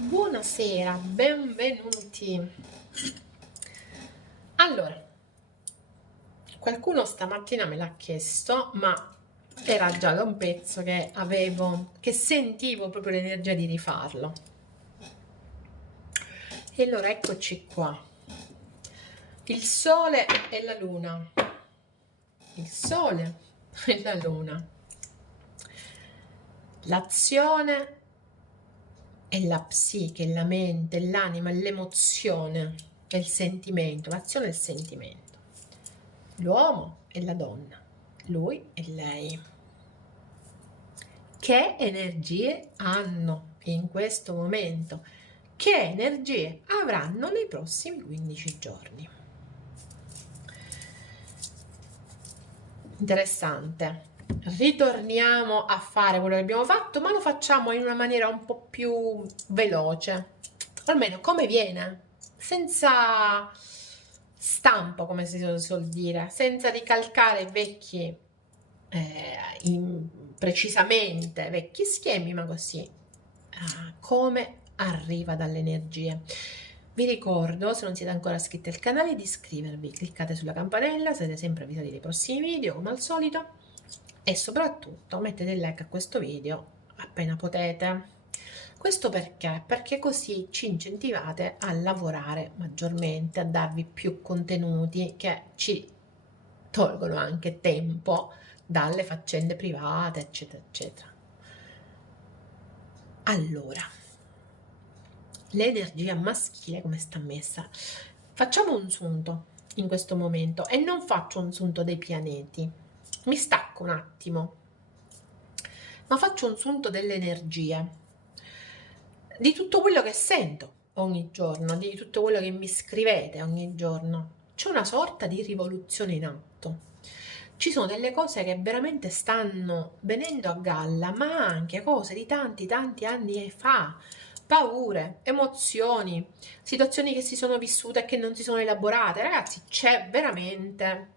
Buonasera, benvenuti. Allora, qualcuno stamattina me l'ha chiesto, ma era già da un pezzo che sentivo proprio l'energia di rifarlo. E allora eccoci qua. Il sole e la luna. Il sole e la luna. L'azione è la psiche, la mente, l'anima, l'emozione e il sentimento, l'azione e il sentimento. L'uomo e la donna, lui e lei. Che energie hanno in questo momento? Che energie avranno nei prossimi 15 giorni? Interessante. Ritorniamo a fare quello che abbiamo fatto, ma lo facciamo in una maniera un po' più veloce, almeno come viene, senza stampo, come si suol dire, senza ricalcare vecchi, precisamente vecchi schemi, ma così, come arriva dalle energie. Vi ricordo, se non siete ancora iscritti al canale, di iscrivervi, cliccate sulla campanella, sarete sempre avvisati dei prossimi video, come al solito, e soprattutto mettete il like a questo video appena potete. Questo perché? Perché così ci incentivate a lavorare maggiormente, a darvi più contenuti che ci tolgono anche tempo dalle faccende private, eccetera, eccetera. Allora, l'energia maschile come sta messa? Facciamo un sunto in questo momento e non faccio un sunto dei pianeti. Mi stacco un attimo, ma faccio un sunto delle energie, di tutto quello che sento ogni giorno, di tutto quello che mi scrivete ogni giorno. C'è una sorta di rivoluzione in atto. Ci sono delle cose che veramente stanno venendo a galla, ma anche cose di tanti anni fa. Paure, emozioni, situazioni che si sono vissute e che non si sono elaborate. Ragazzi, c'è veramente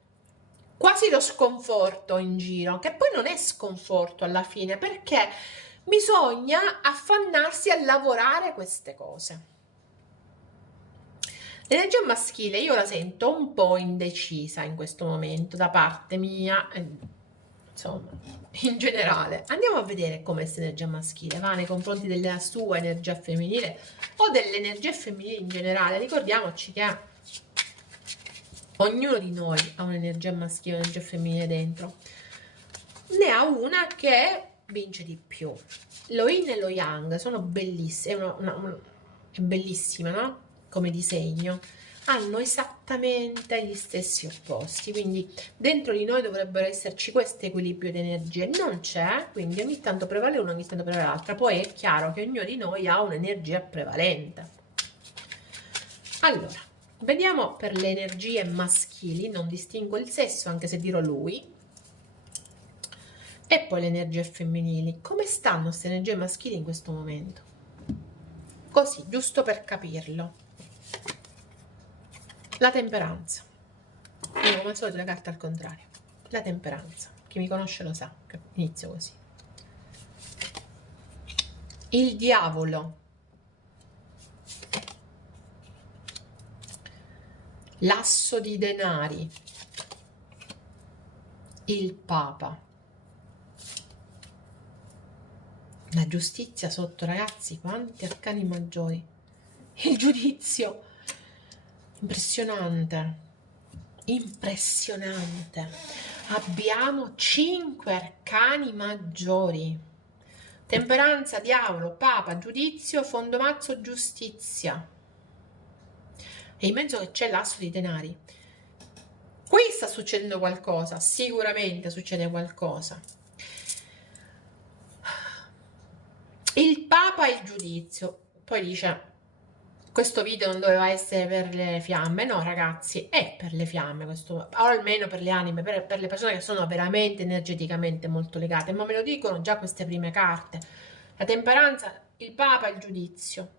quasi lo sconforto in giro, che poi non è sconforto alla fine, perché bisogna affannarsi a lavorare queste cose. L'energia maschile io la sento un po' indecisa in questo momento da parte mia, insomma, in generale. Andiamo a vedere com'è questa energia maschile, va, nei confronti della sua energia femminile o delle energie femminili in generale. Ricordiamoci che ognuno di noi ha un'energia maschile e un'energia femminile dentro. Ne ha una che vince di più. Lo yin e lo yang sono bellissime, è bellissima, no? Come disegno. Hanno esattamente gli stessi opposti, quindi dentro di noi dovrebbero esserci questo equilibrio di energie. Non c'è, quindi ogni tanto prevale una, ogni tanto prevale l'altra. Poi è chiaro che ognuno di noi ha un'energia prevalente. Allora, vediamo per le energie maschili, non distingo il sesso, anche se dirò lui. E poi le energie femminili. Come stanno queste energie maschili in questo momento? Così, giusto per capirlo. La temperanza. Io come al solito la carta al contrario. La temperanza. Chi mi conosce lo sa che inizio così. Il diavolo. L'asso di denari. Il papa. La giustizia sotto, ragazzi, quanti arcani maggiori. Il giudizio. Impressionante. Impressionante. Abbiamo 5 arcani maggiori. Temperanza, diavolo, papa, giudizio, fondomazzo, giustizia. E in mezzo che c'è l'asso di denari. Qui sta succedendo qualcosa, sicuramente succede qualcosa. Il papa e il giudizio. Poi dice, questo video non doveva essere per le fiamme. No, ragazzi, è per le fiamme questo, o almeno per le anime, per le persone che sono veramente energeticamente molto legate. Ma me lo dicono già queste prime carte. La temperanza, il papa, il giudizio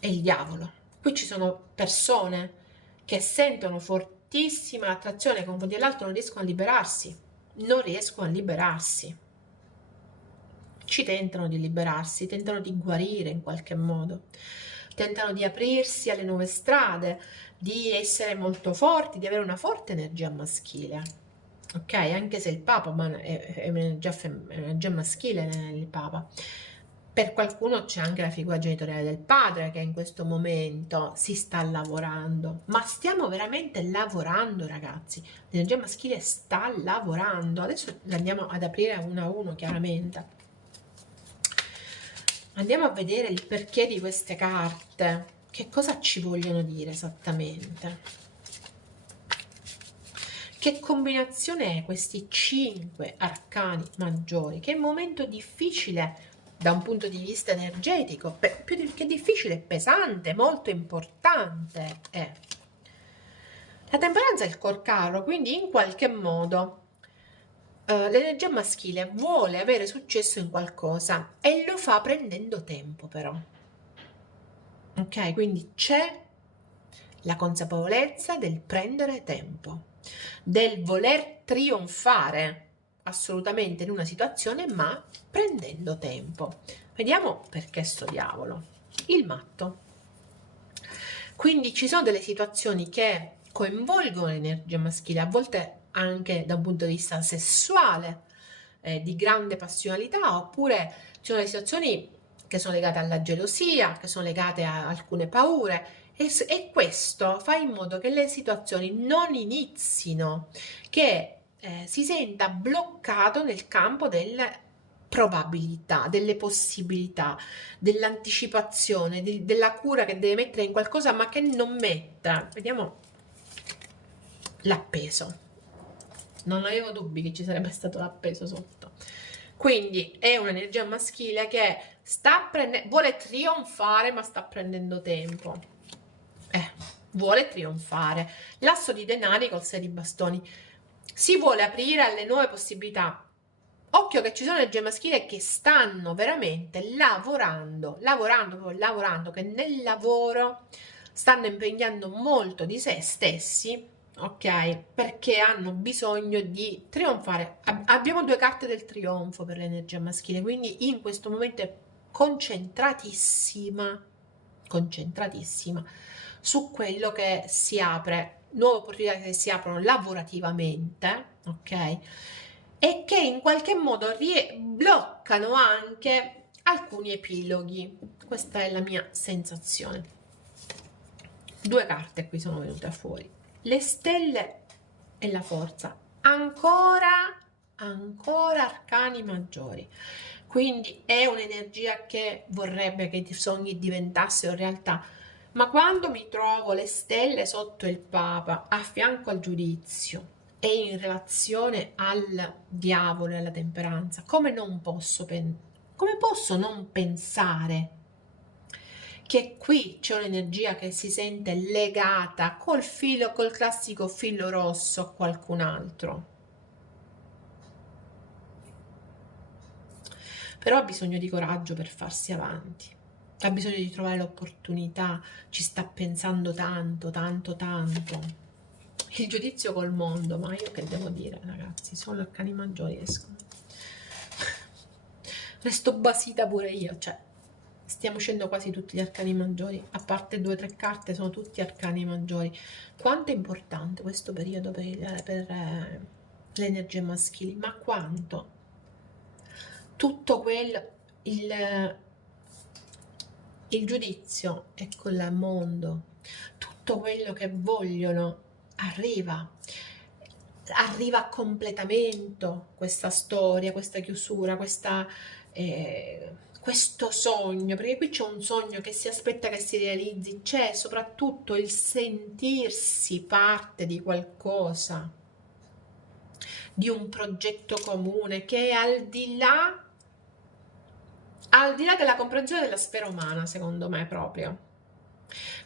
e il diavolo. Qui ci sono persone che sentono fortissima attrazione nei confronti dell'altro, non riescono a liberarsi. Non riescono a liberarsi. ci tentano di liberarsi, tentano di guarire in qualche modo, tentano di aprirsi alle nuove strade, di essere molto forti, di avere una forte energia maschile, ok? Anche se il Papa è un'energia maschile, il Papa. Per qualcuno c'è anche la figura genitoriale del padre che in questo momento si sta lavorando, ma stiamo veramente lavorando, ragazzi. L'energia maschile sta lavorando. Adesso andiamo ad aprire uno a uno, chiaramente. Andiamo a vedere il perché di queste carte. Che cosa ci vogliono dire esattamente? Che combinazione è questi 5 arcani maggiori? Che momento difficile da un punto di vista energetico, più che difficile, pesante, molto importante è. La temperanza è il corcaro, quindi in qualche modo l'energia maschile vuole avere successo in qualcosa e lo fa prendendo tempo però. Ok, quindi c'è la consapevolezza del prendere tempo, del voler trionfare assolutamente in una situazione, ma prendendo tempo. Vediamo perché sto diavolo. Il matto. Quindi ci sono delle situazioni che coinvolgono l'energia maschile, a volte anche da un punto di vista sessuale, di grande passionalità, oppure ci sono le situazioni che sono legate alla gelosia, che sono legate a alcune paure, e questo fa in modo che le situazioni non inizino, che si senta bloccato nel campo delle probabilità, delle possibilità, dell'anticipazione, della cura che deve mettere in qualcosa ma che non metta. Vediamo l'appeso. Non avevo dubbi che ci sarebbe stato l'appeso sotto. Quindi è un'energia maschile che vuole trionfare ma sta prendendo tempo. Vuole trionfare. L'asso di denari col 6 di bastoni. Si vuole aprire alle nuove possibilità. Occhio che ci sono energie maschili che stanno veramente lavorando, che nel lavoro stanno impegnando molto di se stessi, ok? Perché hanno bisogno di trionfare. Abbiamo 2 carte del trionfo per l'energia maschile, quindi in questo momento è concentratissima su quello che si apre, nuove opportunità che si aprono lavorativamente, ok? E che in qualche modo bloccano anche alcuni epiloghi. Questa è la mia sensazione. 2 carte qui sono venute fuori. Le stelle e la forza. Ancora arcani maggiori. Quindi è un'energia che vorrebbe che i sogni diventassero realtà. Ma quando mi trovo le stelle sotto il Papa, a fianco al giudizio e in relazione al diavolo e alla temperanza, come posso non pensare che qui c'è un'energia che si sente legata col classico filo rosso a qualcun altro? Però ha bisogno di coraggio per farsi avanti, ha bisogno di trovare l'opportunità, ci sta pensando tanto. Il giudizio col mondo, ma io che devo dire, ragazzi, solo arcani maggiori escono. Resto basita pure io, cioè stiamo uscendo quasi tutti gli arcani maggiori, a parte 2 o 3 carte, sono tutti arcani maggiori. Quanto è importante questo periodo per le energie maschili? Ma quanto? Tutto quello, il giudizio, ecco il mondo, tutto quello che vogliono arriva a completamento questa storia, questa chiusura, questo sogno, perché qui c'è un sogno che si aspetta che si realizzi, c'è soprattutto il sentirsi parte di qualcosa, di un progetto comune che è al di là della comprensione della sfera umana, secondo me proprio.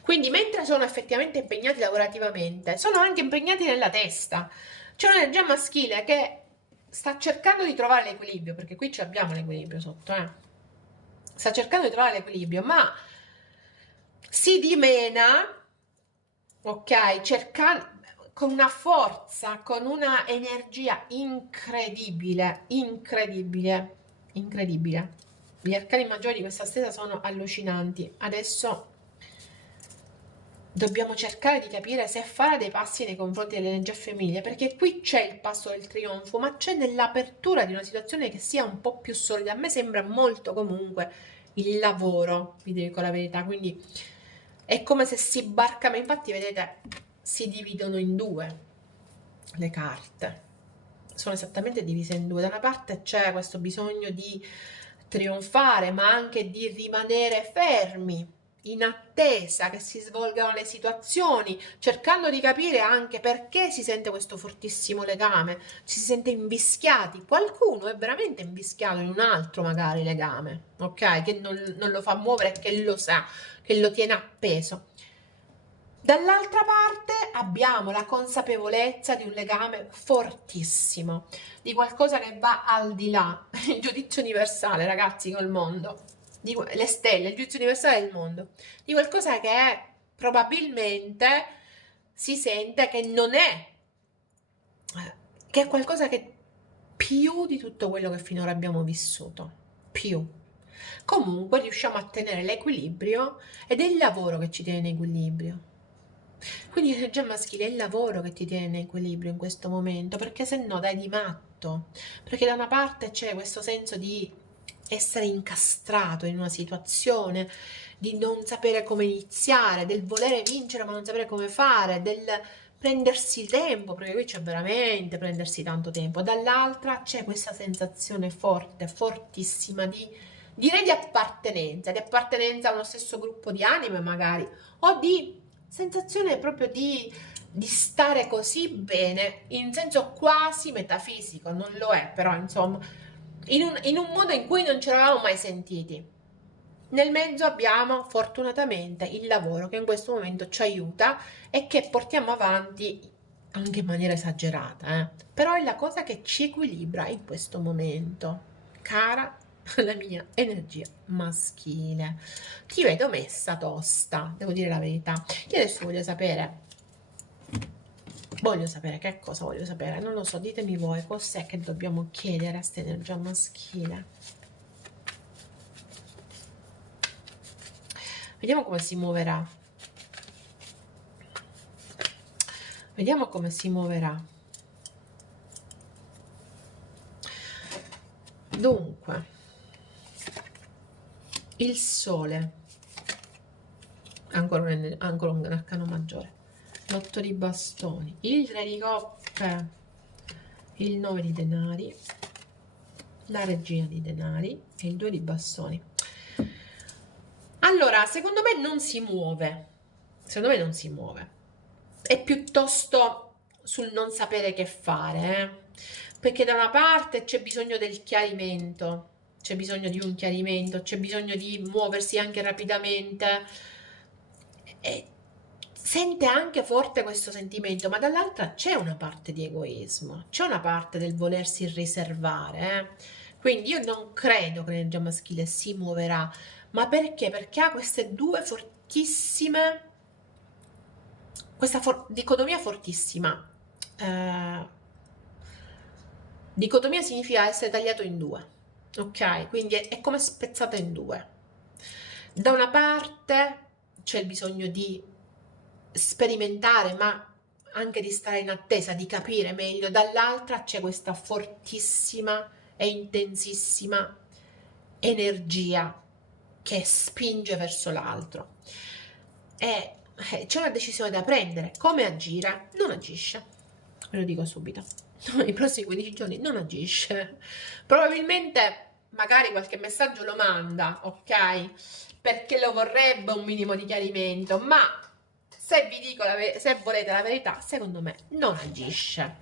Quindi mentre sono effettivamente impegnati lavorativamente, sono anche impegnati nella testa. C'è un'energia maschile che sta cercando di trovare l'equilibrio, perché qui ci abbiamo l'equilibrio sotto, sta cercando di trovare l'equilibrio, ma si dimena, ok, cercando con una forza, con una energia incredibile, incredibile. Gli arcani maggiori di questa stesa sono allucinanti. Adesso dobbiamo cercare di capire se fare dei passi nei confronti dell'energia femminile, perché qui c'è il passo del trionfo, ma c'è nell'apertura di una situazione che sia un po' più solida. A me sembra molto comunque il lavoro, vi dico la verità, quindi è come se si barca, ma infatti vedete si dividono in due le carte, sono esattamente divise in due. Da una parte c'è questo bisogno di trionfare, ma anche di rimanere fermi in attesa che si svolgano le situazioni, cercando di capire anche perché si sente questo fortissimo legame, ci si sente invischiati, qualcuno è veramente invischiato in un altro magari legame, ok? Che non lo fa muovere, che lo sa, che lo tiene appeso. Dall'altra parte abbiamo la consapevolezza di un legame fortissimo, di qualcosa che va al di là, il giudizio universale, ragazzi, col mondo, le stelle, il giudizio universale del mondo, di qualcosa che probabilmente si sente che non è, che è qualcosa che più di tutto quello che finora abbiamo vissuto, più. Comunque riusciamo a tenere l'equilibrio ed è il lavoro che ci tiene in equilibrio. Quindi l'energia maschile è il lavoro che ti tiene in equilibrio in questo momento, perché se no dai di matto. Perché da una parte c'è questo senso di essere incastrato in una situazione, di non sapere come iniziare, del volere vincere ma non sapere come fare, del prendersi il tempo, perché qui c'è veramente prendersi tanto tempo. Dall'altra c'è questa sensazione forte, fortissima direi di appartenenza a uno stesso gruppo di anime magari, o di sensazione proprio di stare così bene, in senso quasi metafisico, non lo è, però insomma, in un modo in cui non ci eravamo mai sentiti. Nel mezzo abbiamo fortunatamente il lavoro che in questo momento ci aiuta e che portiamo avanti anche in maniera esagerata, però è la cosa che ci equilibra in questo momento, cara la mia energia maschile. Ti vedo messa tosta, devo dire la verità. Io adesso voglio sapere che cosa voglio sapere, non lo so, ditemi voi cos'è che dobbiamo chiedere a questa energia maschile. Vediamo come si muoverà. Vediamo come si muoverà. Dunque, il sole, ancora un arcano maggiore, l'8 di bastoni, il re di coppe, il 9 di denari, la regina di denari e il 2 di bastoni. Allora, secondo me non si muove, è piuttosto sul non sapere che fare, perché da una parte c'è bisogno del chiarimento, c'è bisogno di un chiarimento, c'è bisogno di muoversi anche rapidamente e sente anche forte questo sentimento, ma dall'altra c'è una parte di egoismo, c'è una parte del volersi riservare, quindi io non credo che l'energia maschile si muoverà, ma perché? Perché ha queste due fortissime, questa dicotomia fortissima. Dicotomia significa essere tagliato in due, ok? Quindi è come spezzata in due. Da una parte c'è il bisogno di sperimentare, ma anche di stare in attesa, di capire meglio, dall'altra c'è questa fortissima e intensissima energia che spinge verso l'altro. E c'è una decisione da prendere. Come agire? Non agisce. Ve lo dico subito. I prossimi 15 giorni non agisce. Probabilmente magari qualche messaggio lo manda, ok? Perché lo vorrebbe un minimo di chiarimento, ma se vi dico se volete la verità, secondo me non agisce.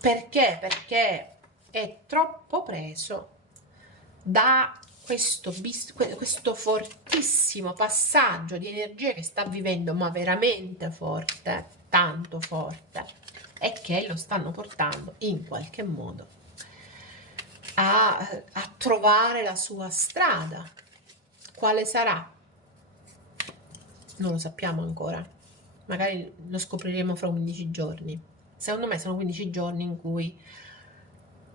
Perché? Perché è troppo preso da questo fortissimo passaggio di energie che sta vivendo, ma veramente forte, tanto forte, e che lo stanno portando in qualche modo a trovare la sua strada. Quale sarà? Non lo sappiamo ancora, magari lo scopriremo fra 15 giorni. Secondo me sono 15 giorni in cui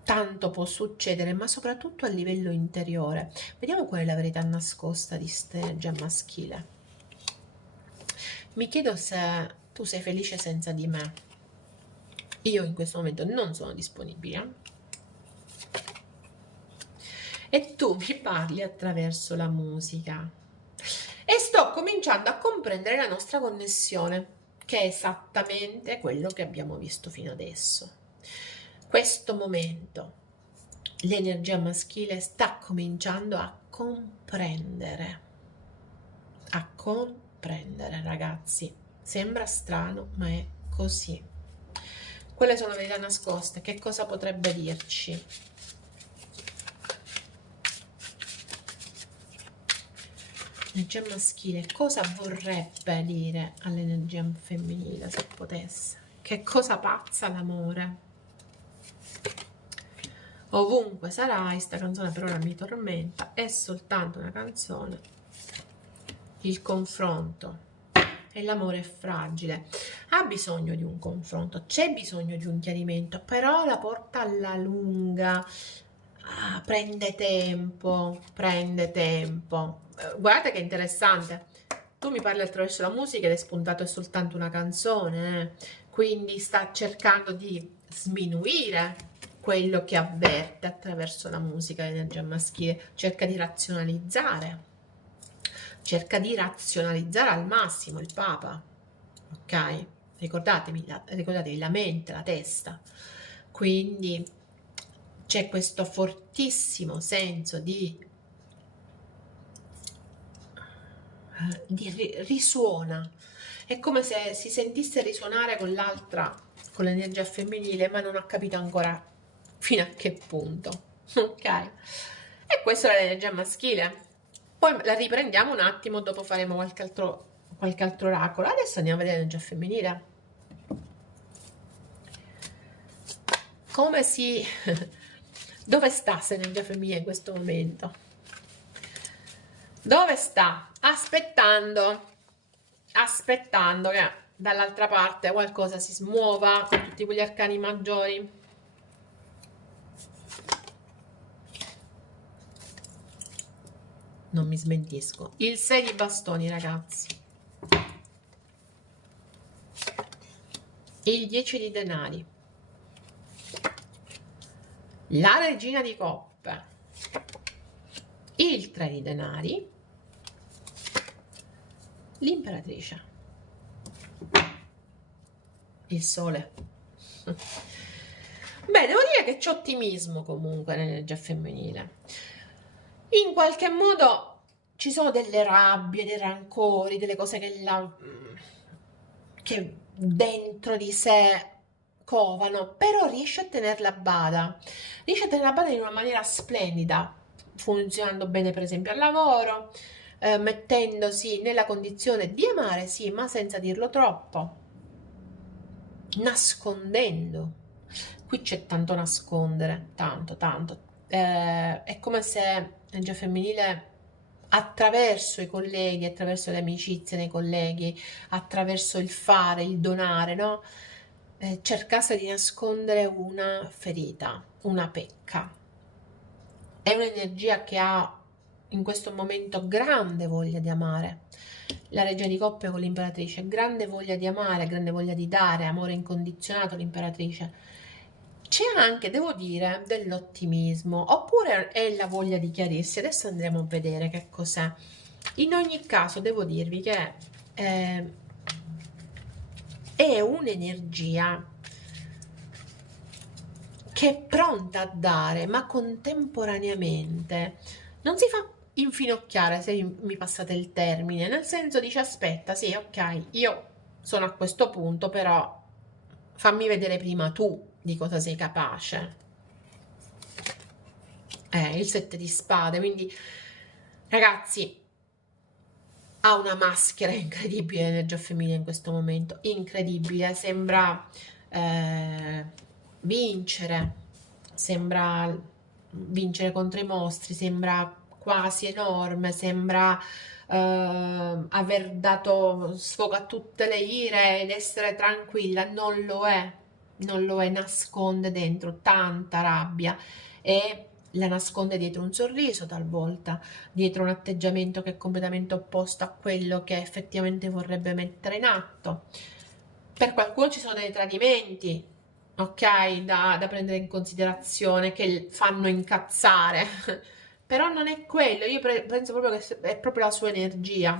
tanto può succedere, ma soprattutto a livello interiore. Vediamo qual è la verità nascosta di questa energia maschile. Mi chiedo se tu sei felice senza di me. Io in questo momento non sono disponibile. E tu mi parli attraverso la musica. E sto cominciando a comprendere la nostra connessione, che è esattamente quello che abbiamo visto fino adesso. Questo momento, l'energia maschile sta cominciando a comprendere, ragazzi. Sembra strano, ma è così. Quelle sono verità nascoste. Che cosa potrebbe dirci? L'energia maschile cosa vorrebbe dire all'energia femminile se potesse? Che cosa pazza l'amore? Ovunque sarai, sta canzone per ora mi tormenta, è soltanto una canzone. Il confronto e l'amore è fragile, ha bisogno di un confronto, c'è bisogno di un chiarimento, però la porta alla lunga. Prende tempo, prende tempo. Guardate che interessante. Tu mi parli attraverso la musica ed è spuntato è soltanto una canzone, quindi sta cercando di sminuire quello che avverte attraverso la musica, l'energia maschile, cerca di razionalizzare al massimo il Papa, ok? Ricordatevi la mente, la testa. Quindi c'è questo fortissimo senso di risuona. È come se si sentisse risuonare con l'altra, con l'energia femminile, ma non ha capito ancora fino a che punto. Ok? E questa è l'energia maschile. Poi la riprendiamo un attimo, dopo faremo qualche altro oracolo. Adesso andiamo a vedere l'energia femminile. Come si... Dove sta questa energia femminile in questo momento? Dove sta? Aspettando che dall'altra parte qualcosa si smuova, tutti quegli arcani maggiori. Non mi smentisco. Il 6 di bastoni, ragazzi. Il 10 di denari. La regina di coppe. Il 3 di denari. L'imperatrice. Il sole. Beh, devo dire che c'è ottimismo comunque nell'energia femminile. In qualche modo ci sono delle rabbie, dei rancori, delle cose che dentro di sé covano, però riesce a tenerla a bada. Riesce a tenerla a bada in una maniera splendida, funzionando bene per esempio al lavoro, mettendosi nella condizione di amare, sì, ma senza dirlo troppo, nascondendo. Qui c'è tanto nascondere, tanto, tanto. È come se l'energia femminile attraverso i colleghi, attraverso le amicizie nei colleghi, attraverso il fare, il donare, no? Cercasse di nascondere una ferita, una pecca. È un'energia che ha in questo momento grande voglia di amare. La regina di coppe con l'imperatrice, grande voglia di amare, grande voglia di dare, amore incondizionato l'imperatrice. C'è anche, devo dire, dell'ottimismo, oppure è la voglia di chiarirsi. Adesso andremo a vedere che cos'è. In ogni caso, devo dirvi che è un'energia che è pronta a dare, ma contemporaneamente non si fa infinocchiare, se mi passate il termine, nel senso dice aspetta, sì, ok, io sono a questo punto, però fammi vedere prima tu di cosa sei capace. Il 7 di spade, quindi ragazzi, ha una maschera incredibile l'energia femminile in questo momento, incredibile, sembra vincere, sembra vincere contro i mostri, sembra quasi enorme, sembra aver dato sfogo a tutte le ire ed essere tranquilla, non lo è, non lo è, nasconde dentro tanta rabbia e la nasconde dietro un sorriso talvolta, dietro un atteggiamento che è completamente opposto a quello che effettivamente vorrebbe mettere in atto. Per qualcuno ci sono dei tradimenti, ok, da prendere in considerazione, che fanno incazzare, però non è quello, io penso proprio che è proprio la sua energia.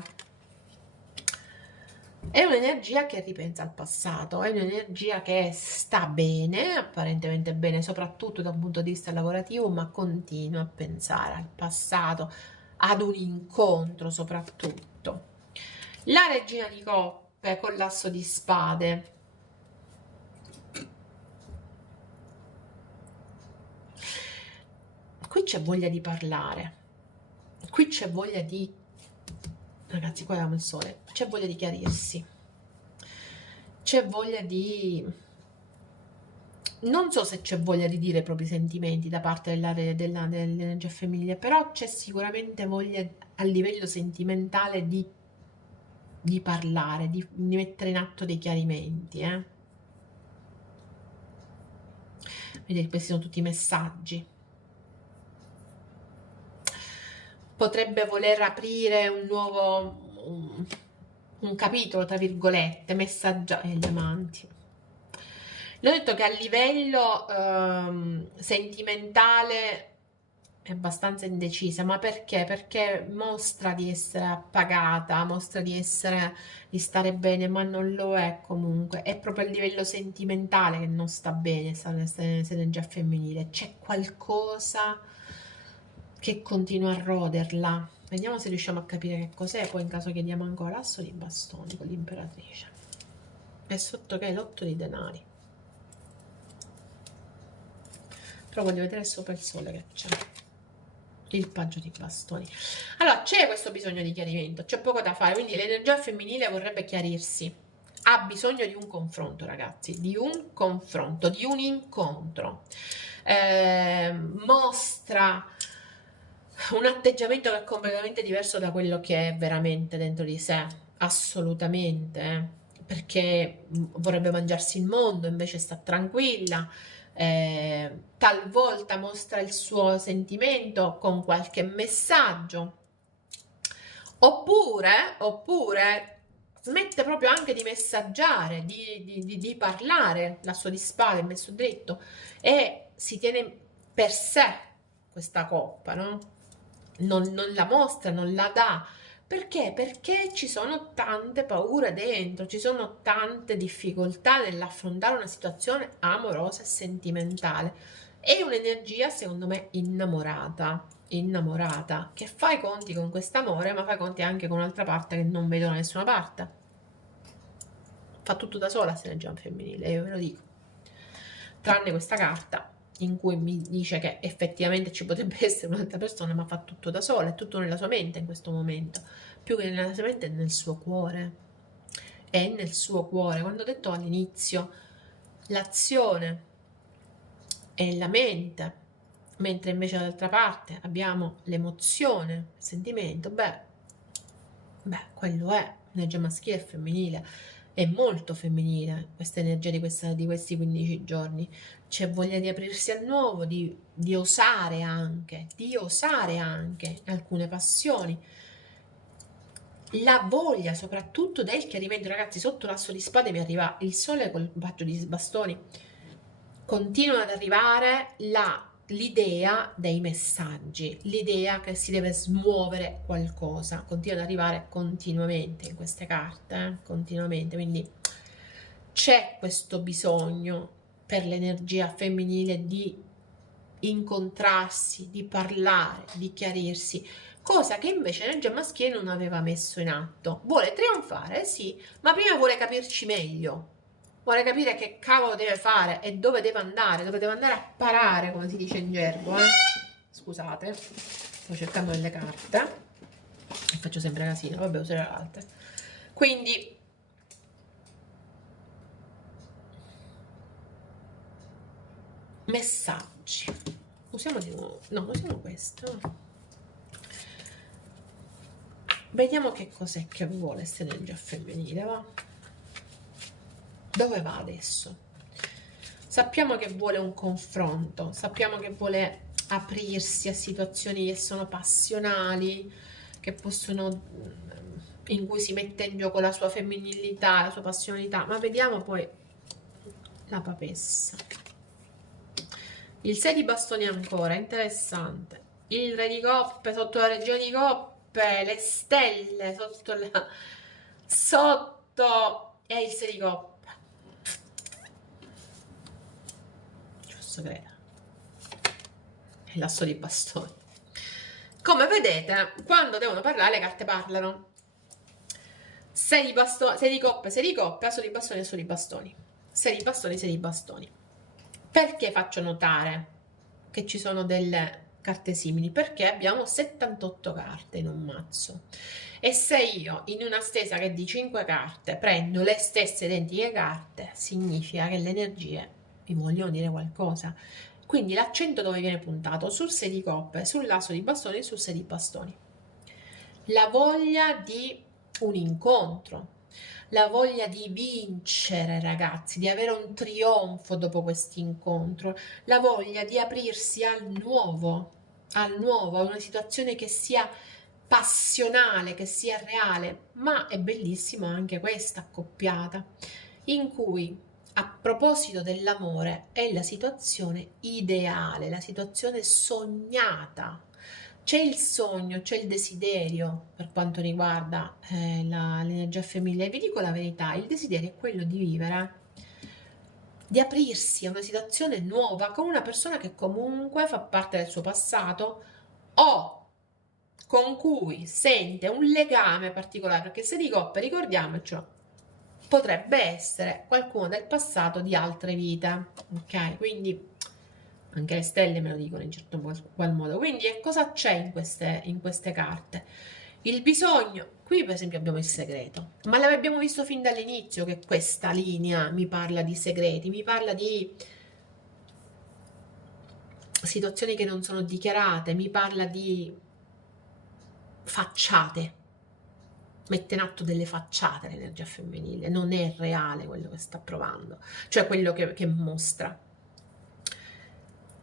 È un'energia che ripensa al passato, è un'energia che sta bene, apparentemente bene, soprattutto da un punto di vista lavorativo, ma continua a pensare al passato, ad un incontro soprattutto. La regina di coppe con l'asso di spade. Qui c'è voglia di parlare, qui c'è voglia di... Ragazzi, qua abbiamo il sole, c'è voglia di chiarirsi, c'è voglia di... Non so se c'è voglia di dire i propri sentimenti da parte dell'energia femminile, però c'è sicuramente voglia a livello sentimentale di parlare, di mettere in atto dei chiarimenti. Vedete, questi sono tutti messaggi. Potrebbe voler aprire un nuovo... un capitolo, tra virgolette, messaggia... gli amanti. Le ho detto che a livello sentimentale è abbastanza indecisa, ma perché? Perché mostra di essere appagata, mostra di stare bene, ma non lo è comunque. È proprio a livello sentimentale che non sta bene, questa energia femminile. C'è qualcosa che continua a roderla. Vediamo se riusciamo a capire che cos'è, poi in caso chiediamo ancora l'asso di bastoni con l'imperatrice. E sotto che è l'otto di denari. Però voglio vedere sopra il sole che c'è. Il paggio di bastoni. Allora, c'è questo bisogno di chiarimento, c'è poco da fare, quindi l'energia femminile vorrebbe chiarirsi. Ha bisogno di un confronto, ragazzi, di un confronto, di un incontro. Mostra un atteggiamento che è completamente diverso da quello che è veramente dentro di sé, assolutamente, perché vorrebbe mangiarsi il mondo, invece sta tranquilla, talvolta mostra il suo sentimento con qualche messaggio, oppure smette proprio anche di messaggiare, di parlare, l'asso di spade è messo dritto e si tiene per sé questa coppa, no? Non la mostra, non la dà. Perché? Perché ci sono tante paure dentro, ci sono tante difficoltà nell'affrontare una situazione amorosa e sentimentale. È un'energia, secondo me, innamorata, che fa i conti con quest'amore, ma fa i conti anche con un'altra parte che non vedo da nessuna parte. Fa tutto da sola, questa energia femminile, io ve lo dico. Tranne questa carta in cui mi dice che effettivamente ci potrebbe essere un'altra persona, ma fa tutto da sola, è tutto nella sua mente in questo momento, più che nella sua mente è nel suo cuore, è nel suo cuore. Quando ho detto all'inizio, l'azione è la mente, mentre invece dall'altra parte abbiamo l'emozione, il sentimento, beh, quello è energia maschile e femminile. È molto femminile questa energia di questi 15 giorni. C'è voglia di aprirsi al nuovo, di osare anche alcune passioni. La voglia soprattutto del chiarimento, ragazzi, sotto l'asso di spade mi arriva il sole col bacio di bastoni. Continua ad arrivare l'idea dei messaggi, l'idea che si deve smuovere qualcosa, continua ad arrivare continuamente in queste carte, continuamente, quindi c'è questo bisogno per l'energia femminile di incontrarsi, di parlare, di chiarirsi, cosa che invece l'energia maschile non aveva messo in atto. Vuole trionfare, sì, ma prima vuole capirci meglio. Vuole capire che cavolo deve fare e dove deve andare a parare, come si dice in gergo, Scusate, sto cercando delle carte e faccio sempre casino, vabbè, userò altre. Quindi messaggi. Usiamo di nuovo, no, usiamo questo. Vediamo che cos'è che vuole questa energia femminile, va? Dove va adesso? Sappiamo che vuole un confronto, sappiamo che vuole aprirsi a situazioni che sono passionali, che possono, in cui si mette in gioco la sua femminilità, la sua passionalità, ma vediamo poi la papessa. Il 6 di bastoni ancora, interessante. Il re di coppe sotto la regina di coppe, le stelle sotto la... sotto e il 6 di coppe. Ci posso credere. E l'asso di bastoni. Come vedete, quando devono parlare le carte parlano. 6 di bastoni, 6 di coppe, 6 di coppe, asso di bastoni, asso di bastoni. 6 di bastoni, 6 di bastoni. Perché faccio notare che ci sono delle carte simili? Perché abbiamo 78 carte in un mazzo. E se io in una stesa che è di 5 carte prendo le stesse identiche carte, significa che le energie mi vogliono dire qualcosa. Quindi l'accento dove viene puntato? Sul 6 di coppe, sull'asso di bastoni e sul 6 di bastoni. La voglia di un incontro, la voglia di vincere, ragazzi, di avere un trionfo dopo questo incontro, la voglia di aprirsi a una situazione che sia passionale, che sia reale, ma è bellissimo anche questa accoppiata, in cui a proposito dell'amore è la situazione ideale, la situazione sognata. C'è il sogno, c'è il desiderio per quanto riguarda l'energia femminile. Vi dico la verità, il desiderio è quello di vivere, di aprirsi a una situazione nuova con una persona che comunque fa parte del suo passato o con cui sente un legame particolare, perché se di coppe, ricordiamocelo, potrebbe essere qualcuno del passato di altre vite, ok? Quindi anche le stelle me lo dicono in certo qual modo. Quindi cosa c'è in queste carte? Il bisogno, qui per esempio abbiamo il segreto, ma l'abbiamo visto fin dall'inizio che questa linea mi parla di segreti, mi parla di situazioni che non sono dichiarate, mi parla di facciate, mette in atto delle facciate l'energia femminile, non è reale quello che sta provando, cioè quello che mostra.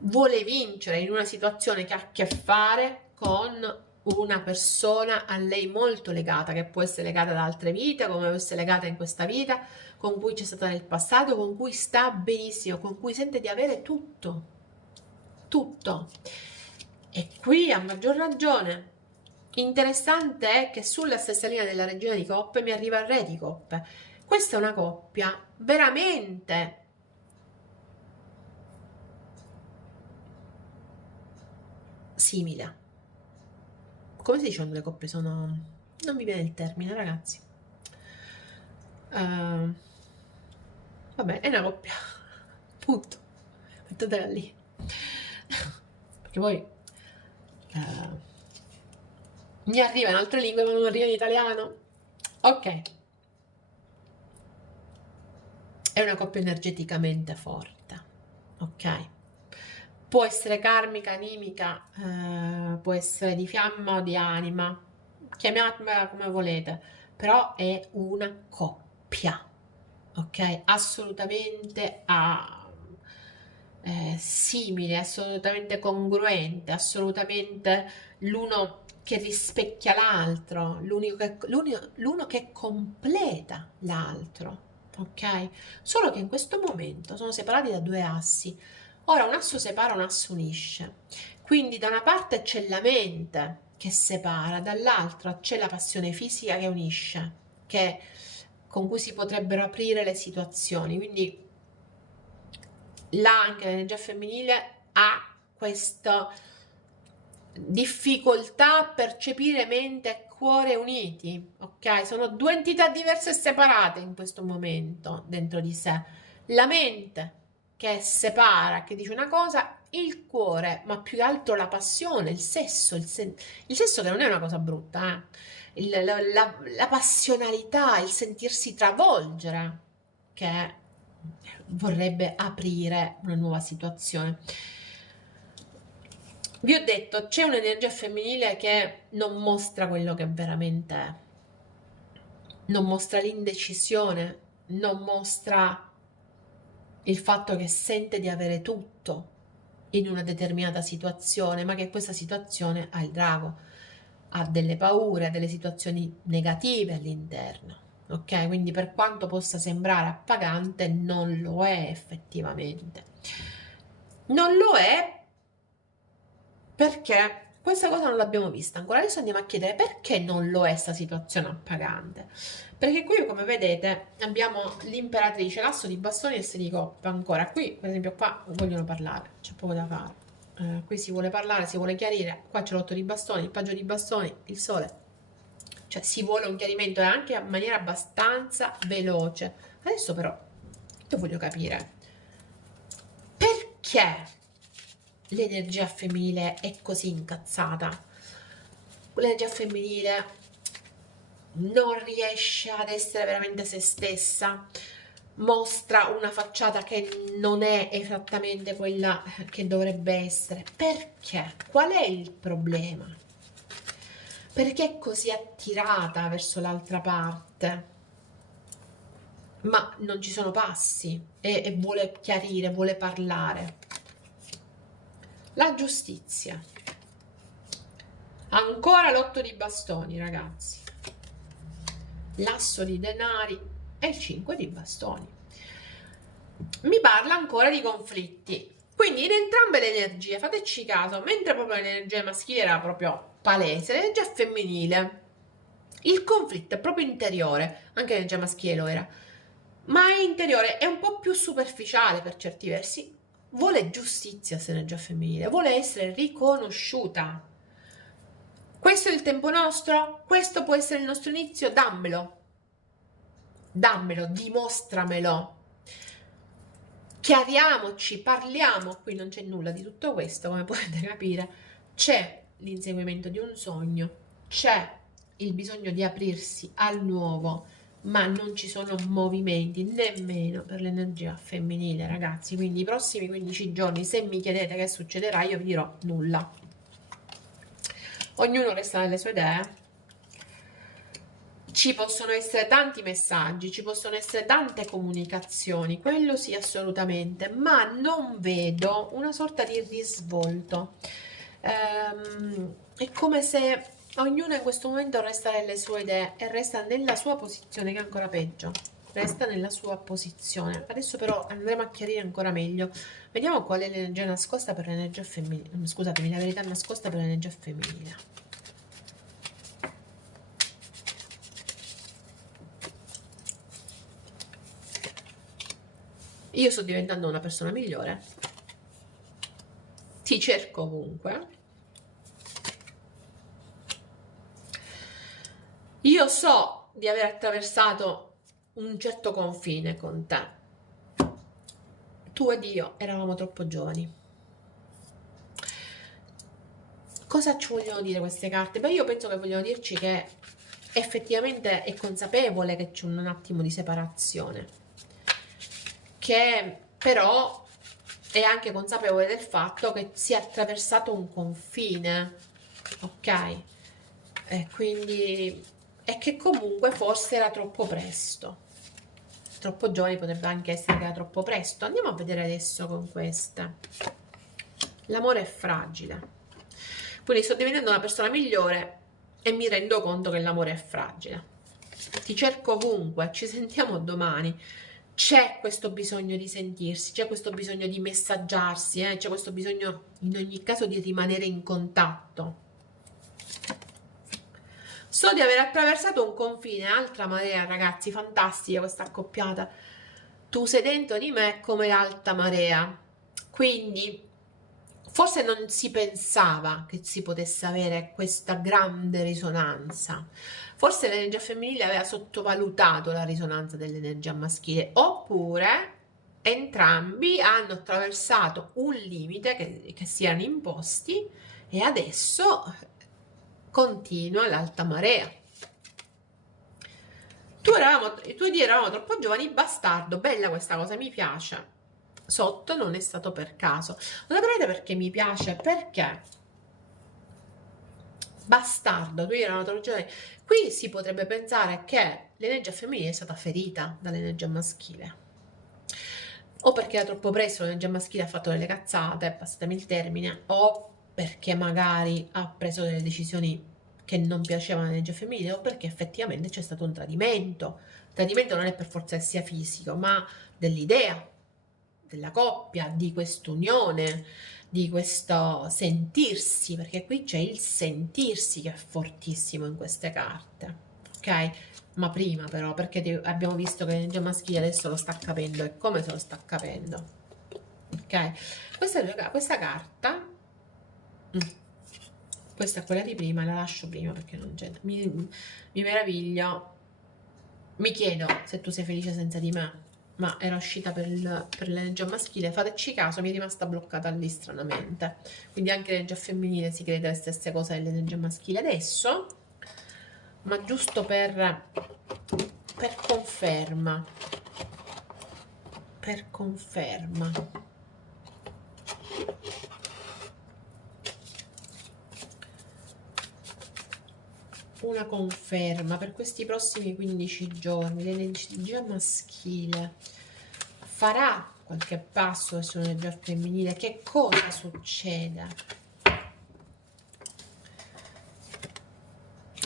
Vuole vincere in una situazione che ha a che fare con una persona a lei molto legata, che può essere legata da altre vite, come può essere legata in questa vita, con cui c'è stata nel passato, con cui sta benissimo, con cui sente di avere tutto, tutto. E qui a maggior ragione, interessante è che sulla stessa linea della regina di coppe mi arriva il re di coppe. Questa è una coppia veramente simile. Come si dice quando le coppie sono... non mi viene il termine, ragazzi. Vabbè, è una coppia. Punto. Mettetela lì. Perché poi mi arriva in altre lingue ma non arriva in italiano. Ok. È una coppia energeticamente forte. Ok. Può essere karmica, animica, può essere di fiamma o di anima, chiamatela come volete, però è una coppia, ok? Assolutamente simile, assolutamente congruente, assolutamente l'uno che rispecchia l'altro, l'uno che completa l'altro, ok? Solo che in questo momento sono separati da due assi. Ora un asso separa, un asso unisce. Quindi da una parte c'è la mente che separa, dall'altra c'è la passione fisica che unisce, con cui si potrebbero aprire le situazioni. Quindi là anche l'energia femminile ha questa difficoltà a percepire mente e cuore uniti, ok? Sono due entità diverse e separate in questo momento dentro di sé. La mente che separa, che dice una cosa, il cuore, ma più che altro la passione, il sesso, il sesso che non è una cosa brutta, la passionalità, il sentirsi travolgere, che vorrebbe aprire una nuova situazione. Vi ho detto, c'è un'energia femminile che non mostra quello che veramente è, non mostra l'indecisione, non mostra il fatto che sente di avere tutto in una determinata situazione, ma che questa situazione ha il drago, ha delle paure, ha delle situazioni negative all'interno. Ok, quindi per quanto possa sembrare appagante, non lo è effettivamente. Non lo è perché questa cosa non l'abbiamo vista ancora. Adesso andiamo a chiedere perché non lo è questa situazione appagante. Perché qui, come vedete, abbiamo l'imperatrice, l'asso di bastoni e 6 di coppe ancora. Qui, per esempio, qua vogliono parlare, c'è poco da fare. Qui si vuole parlare, si vuole chiarire. Qua c'è l'8 di bastoni, il paggio di bastoni, il sole. Cioè, si vuole un chiarimento e anche in maniera abbastanza veloce. Adesso però, io voglio capire perché l'energia femminile è così incazzata. L'energia femminile non riesce ad essere veramente se stessa, mostra una facciata che non è esattamente quella che dovrebbe essere. Perché? Qual è il problema? Perché è così attirata verso l'altra parte? Ma non ci sono passi e vuole chiarire, vuole parlare. La giustizia. Ancora l'8 di bastoni, ragazzi. L'asso di denari e il 5 di bastoni. Mi parla ancora di conflitti. Quindi in entrambe le energie, fateci caso, mentre proprio l'energia maschile era proprio palese, l'energia femminile, il conflitto è proprio interiore, anche l'energia maschile lo era, ma è interiore, è un po' più superficiale per certi versi. Vuole giustizia questa energia femminile, vuole essere riconosciuta. Questo è il tempo nostro? Questo può essere il nostro inizio? Dammelo. Dammelo, dimostramelo. Chiariamoci, parliamo. Qui non c'è nulla di tutto questo, come potete capire. C'è l'inseguimento di un sogno, c'è il bisogno di aprirsi al nuovo, ma non ci sono movimenti nemmeno per l'energia femminile, ragazzi. Quindi i prossimi 15 giorni, se mi chiedete che succederà, io vi dirò nulla. Ognuno resta nelle sue idee. Ci possono essere tanti messaggi, ci possono essere tante comunicazioni, quello sì assolutamente, ma non vedo una sorta di risvolto. È come se ognuno in questo momento resta nelle sue idee e resta nella sua posizione, che è ancora peggio. Resta nella sua posizione. Adesso però andremo a chiarire ancora meglio. Vediamo qual è l'energia nascosta per l'energia femminile. Scusatemi, la verità nascosta per l'energia femminile. Io sto diventando una persona migliore. Ti cerco ovunque. Io so di aver attraversato un certo confine con te. Tu ed io eravamo troppo giovani. Cosa ci vogliono dire queste carte? Beh, io penso che vogliono dirci che effettivamente è consapevole che c'è un attimo di separazione, che però è anche consapevole del fatto che si è attraversato un confine, ok? E quindi è che comunque forse era troppo presto. Troppo giovani potrebbe anche essere che era troppo presto. Andiamo a vedere adesso con queste. L'amore è fragile. Quindi sto diventando una persona migliore e mi rendo conto che l'amore è fragile. Ti cerco ovunque, ci sentiamo domani. C'è questo bisogno di sentirsi, c'è questo bisogno di messaggiarsi, c'è questo bisogno in ogni caso di rimanere in contatto. So di aver attraversato un confine, altra marea, ragazzi, fantastica questa accoppiata. Tu sei dentro di me come l'alta marea. Quindi forse non si pensava che si potesse avere questa grande risonanza. Forse l'energia femminile aveva sottovalutato la risonanza dell'energia maschile, oppure entrambi hanno attraversato un limite che si erano imposti e adesso continua l'alta marea. Tu e io eravamo troppo giovani, bastardo, bella questa cosa, mi piace. Sotto non è stato per caso. Non sapete perché mi piace? Perché bastardo, tu erano troppo giovani. Qui si potrebbe pensare che l'energia femminile è stata ferita dall'energia maschile. o perché era troppo presto, l'energia maschile ha fatto delle cazzate, passatemi il termine, o perché magari ha preso delle decisioni che non piacevano all'energia femminile, o perché effettivamente c'è stato un tradimento. Il tradimento non è per forza che sia fisico, ma dell'idea, della coppia, di quest'unione, di questo sentirsi, perché qui c'è il sentirsi che è fortissimo in queste carte, ok? Ma prima però, perché abbiamo visto che l'energia maschile adesso lo sta capendo, e come se lo sta capendo, ok? Questa carta, questa è quella di prima, la lascio prima perché non c'è, mi meraviglio, mi chiedo se tu sei felice senza di me, ma era uscita per l'energia maschile, fateci caso, mi è rimasta bloccata lì stranamente, quindi anche l'energia femminile si crede le stesse cose dell'energia maschile adesso, ma giusto per conferma, una conferma per questi prossimi 15 giorni. L'energia maschile farà qualche passo verso l'energia femminile. Che cosa succede?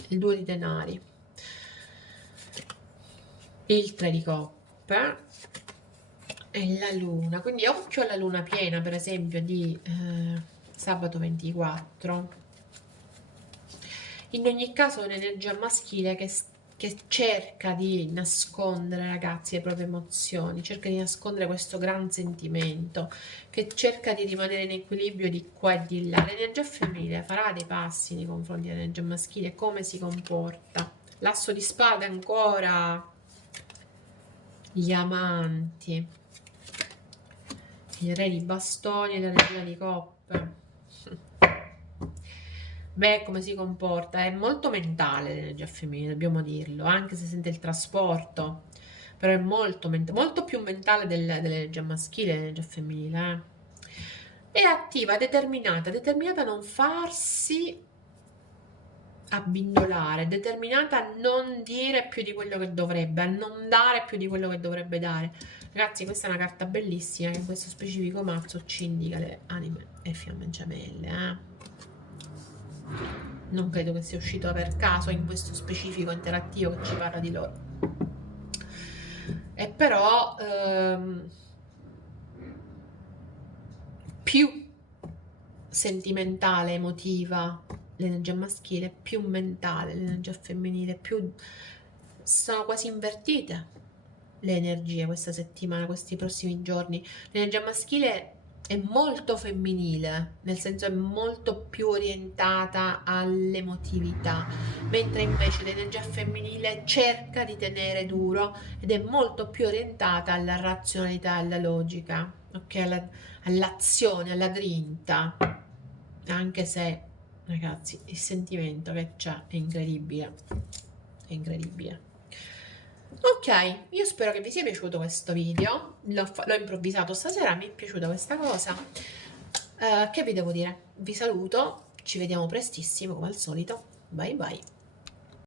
Il 2 di denari, il 3 di coppe e la luna. Quindi occhio alla luna piena, per esempio, di sabato 24. In ogni caso è un'energia maschile che cerca di nascondere, ragazzi, le proprie emozioni, cerca di nascondere questo gran sentimento, che cerca di rimanere in equilibrio di qua e di là. L'energia femminile farà dei passi nei confronti dell'energia maschile, come si comporta. L'asso di spade ancora, gli amanti, il re di bastoni e la regina di coppe. Beh, come si comporta? È molto mentale l'energia femminile, dobbiamo dirlo, anche se sente il trasporto, però è molto più mentale dell'energia maschile, l'energia femminile. È attiva, determinata a non farsi abbindolare, determinata a non dire più di quello che dovrebbe, a non dare più di quello che dovrebbe dare. Ragazzi, questa è una carta bellissima che in questo specifico mazzo ci indica le anime e fiamme gemelle, Non credo che sia uscito per caso in questo specifico interattivo che ci parla di loro. E però più sentimentale, emotiva l'energia maschile, più mentale l'energia femminile, più sono quasi invertite le energie questa settimana, questi prossimi giorni. L'energia maschile è molto femminile, nel senso è molto più orientata all'emotività, mentre invece l'energia femminile cerca di tenere duro ed è molto più orientata alla razionalità, alla logica, ok? All'azione, alla grinta, anche se, ragazzi, il sentimento che c'è è incredibile, è incredibile. Ok, io spero che vi sia piaciuto questo video, l'ho improvvisato stasera, mi è piaciuta questa cosa. Che vi devo dire? Vi saluto, ci vediamo prestissimo come al solito, bye bye.